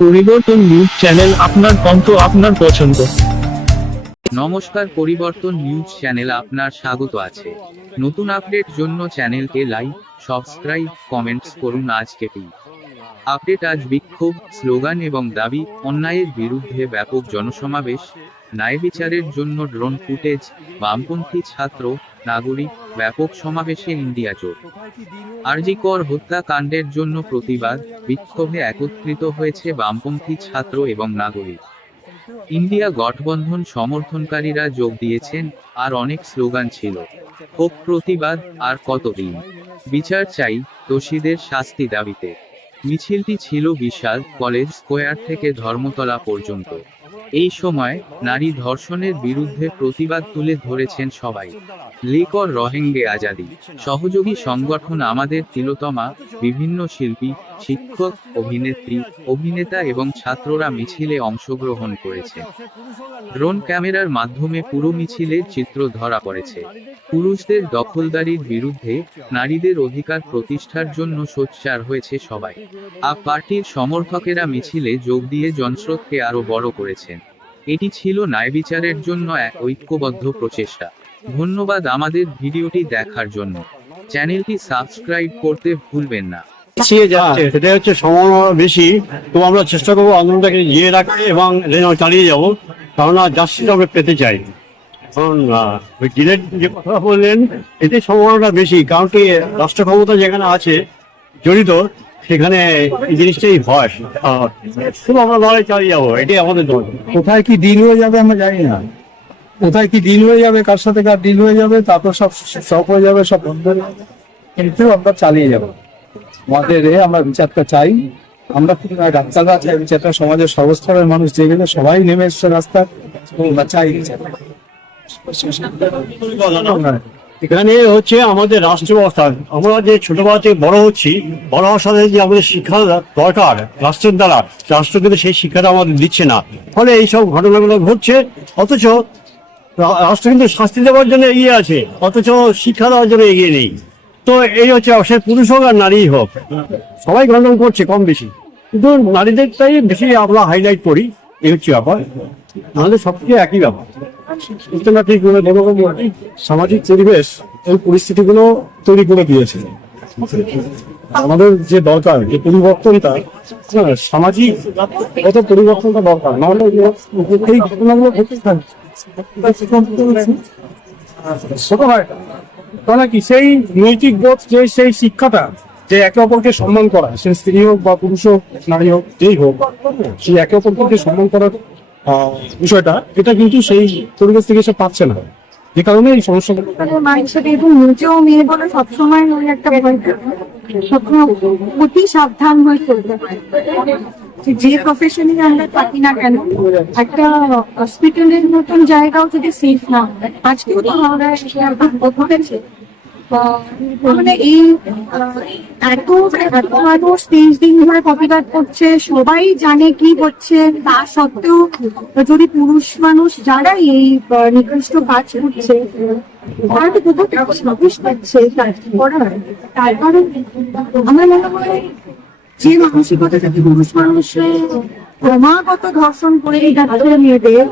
পরিবর্তন news channel আপনার কণ্ঠ, আপনার পছন্দ। নমস্কার, পরিবর্তন নিউজ চ্যানেল আপনার স্বাগত আছে। নতুন আপডেট জন্য চ্যানেলকে লাইক, সাবস্ক্রাইব, কমেন্টস করুন আজকে পি আপডেট আজ বিক্ষোভ, স্লোগান এবং দাবি, অন্যায়ের বিরুদ্ধে ব্যাপক জনসমাবেশ ন্যায় বিচারের জন্য ড্রোন ফুটেজ, বামপন্থী ছাত্র, নাগরিক, ব্যাপক সমাবেশে ইন্ডিয়া জোট। আরজিকর হত্যাকাণ্ডের জন্য প্রতিবাদ, বিক্ষোভে একত্রিত হয়েছে বামপন্থী ছাত্র এবং নাগরিক। ইন্ডিয়া গঠবন্ধন সমর্থনকারীরা যোগ দিয়েছেন, আর অনেক স্লোগান ছিল। হোক প্রতিবাদ, আর কতদিন? বিচার চাই, দোষীদের শাস্তি দাবিতে। মিছিলটি ছিল বিশাল, কলেজ স্কোয়ার থেকে ধর্মতলা পর্যন্ত। এই সময় নারী ধর্ষণের বিরুদ্ধে প্রতিবাদ তুলে ধরেছেন সবাই। লেকর রহেঙ্গে আজাদি, সহযোগী সংগঠন আমাদের তিলোতমা বিভিন্ন শিল্পী, শিক্ষক, অভিনেত্রী, অভিনেতা এবং ছাত্ররা মিছিলে অংশগ্রহণ করেছে। ড্রোন ক্যামেরার মাধ্যমে পুরো মিছিলের চিত্র ধরা পড়েছে। পুরুষদের দখলদারির বিরুদ্ধে নারীদের অধিকার প্রতিষ্ঠার জন্য সোচ্চার হয়েছে সবাই। আপ পার্টির সমর্থকেরা মিছিলে যোগ দিয়ে জনস্রোতকে আরও বড় করেছেন। এটি ছিল ন্যায় বিচারের জন্য এক ঐক্যবদ্ধ প্রচেষ্টা। ধন্যবাদ আমাদের ভিডিওটি দেখার জন্য। চ্যানেলটি সাবস্ক্রাইব করতে ভুলবেন না। পিছিয়ে যাচ্ছে সেটা হচ্ছে সম্ভাবনা বেশি। তো আমরা চেষ্টা করব আন্দোলনটাকে ইয়ে রাখতে এবং চালিয়ে যাব, কেননা জাস্টিস আমরা পেতে চাই। কারণ ওই যে কথা বললেন, এতে সম্ভাবনাটা বেশি। কারণ কি রাষ্ট্র ক্ষমতা যেখানে আছে, জড়িত সেখানে এই জিনিসটাই হয় শুধু আমরা লড়াই চালিয়ে যাব এটাই আমাদের দল কোথায় কি ডিল হয়ে যাবে আমরা জানি না। কোথায় কি ডিল হয়ে যাবে কার সাথে কার ডিল হয়ে যাবে তারপর সব সব হয়ে যাবে সব বন্ধ হয়ে যাবে। কিন্তু আমরা চালিয়ে যাব। আমাদের আমরা বিচারটা চাই। আমরা ডাক্তাররা চাই বিচারটা সমাজের সর্বস্তরের মানুষ যে গেলে সবাই নেমে এসছে রাস্তায় আমরা চাই বিচার এখানে হচ্ছে আমাদের রাষ্ট্র ব্যবস্থা আমরা যে ছোটবেলা থেকে বড় হচ্ছি, বড় হওয়ার সাথে যে আমাদের শিক্ষা দরকার, রাষ্ট্রের দ্বারা। রাষ্ট্র কিন্তু সেই শিক্ষাটা আমাদের দিচ্ছে না। ফলে এইসব ঘটনাগুলো ঘটছে, অথচ রাষ্ট্র কিন্তু শাস্তি দেওয়ার জন্য এগিয়ে আছে, অথচ শিক্ষা দেওয়ার জন্য এগিয়ে নেই। তো এই হচ্ছে সে পুরুষ হোক আর নারী হোক। সবাই গন্ডন করছে কম বেশি। কিন্তু নারীদেরটাই বেশি আমরা হাইলাইট করি। এই হচ্ছে ব্যাপার। সবকিছু একই ব্যাপার। বলব? সামাজিক পরিবেশ এই পরিস্থিতিগুলো তৈরি করে দিয়েছে। আমাদের যে দরকার, যে পরিবর্তনটা সামাজিক কত পরিবর্তনটা দরকার। নাহলে এই ঘটনাগুলো ঘটতে তাহলে কি সেই নৈতিক বোধ, যে সেই শিক্ষাটা যে একে অপরকে সম্মান করা, সে স্ত্রী হোক বা পুরুষ হোক, নারী হোক, যেই হোক সেই একে অপরকে সম্মান করার বিষয়টা, এটা কিন্তু সেই পরিবেশ থেকে সে পাচ্ছে না। যে কারণে এই অতি সাবধান হয়ে চলতে যে প্রফেশনে আমরা থাকি না কেন, একটা হসপিটালের মতন জায়গাও যদি সেফ না আজকেও তো আমরা মানে এই এত তেইশ দিন ধরে করছে, সবাই জানে কি হচ্ছে, তা সত্ত্বেও যদি পুরুষ মানুষ এই নিকৃষ্ট কাজ করছে যে মানসিকতা থেকে পুরুষ মানুষের ক্রমাগত ধর্ষণ করে মেয়েদের,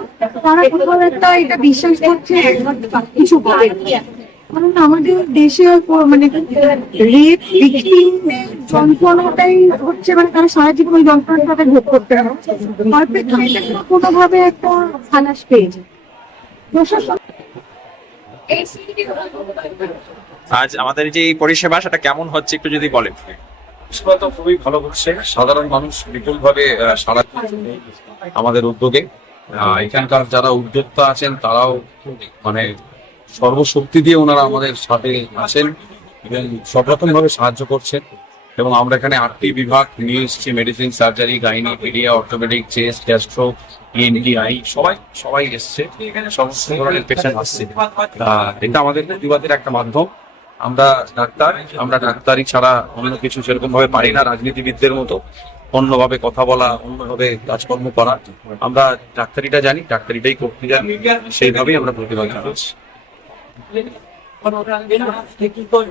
তারা কোথাও একটা এটা বিশ্বাস করছে কিছু হবে কারণ আমাদের দেশে মানে রেপ ভিকটিমের যন্ত্রণাটাই হচ্ছে মানে তারা সারা জীবন ওই যন্ত্রণাটা ভোগ করতে হবে কোনোভাবে একটা খালাস পেয়ে যায় প্রশাসন আজ আমাদের যে এই পরিষেবা সেটা কেমন হচ্ছে একটু যদি বলেন? পরিষেবা তো খুবই ভালো হচ্ছে। সাধারণ মানুষ বিপুল ভাবে সারা আমাদের উদ্যোগে। আহ, এখানকার যারা উদ্যোক্তা আছেন তারাও মানে সর্বশক্তি দিয়ে ওনারা আমাদের সাথে আছেন এবং সব ভাবে সাহায্য করছেন। এবং আমরা এখানে আটটি বিভাগ নিয়ে এসেছি medicine surgery gynae paedia orthopaedic chest gastro ENT সবাই সবাই এসছে। সমস্ত ধরনের পেশেন্ট আসছে। এটা আমাদের প্রতিবাদের একটা মাধ্যম। আমরা ডাক্তার, আমরা ডাক্তারি ছাড়া অন্য কিছু সেরকম ভাবে পারি না, রাজনীতিবিদদের মতো। অন্যভাবে কথা বলা, অন্যভাবে কাজকর্ম করা। আমরা ডাক্তারিটা জানি, ডাক্তারিটাই করতে জানি। সেইভাবেই আমরা প্রতিবাদ この単元の適当に。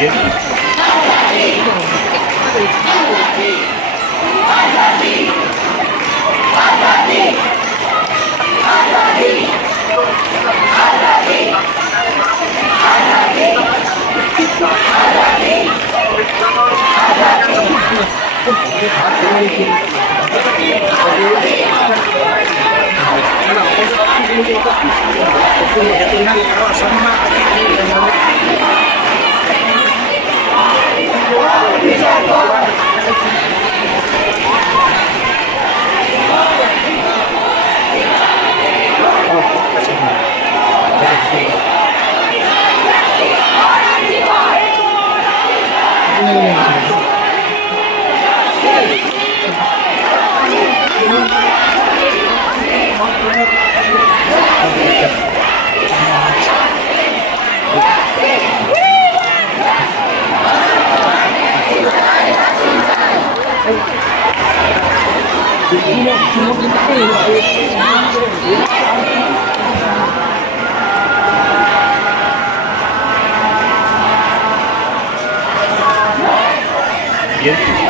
Yes. Thank you. করছি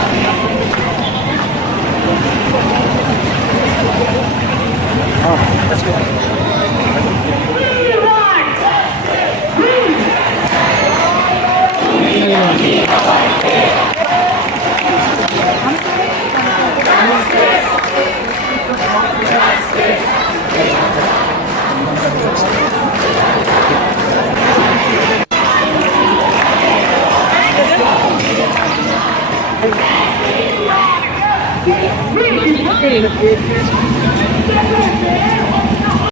in a pair of pants.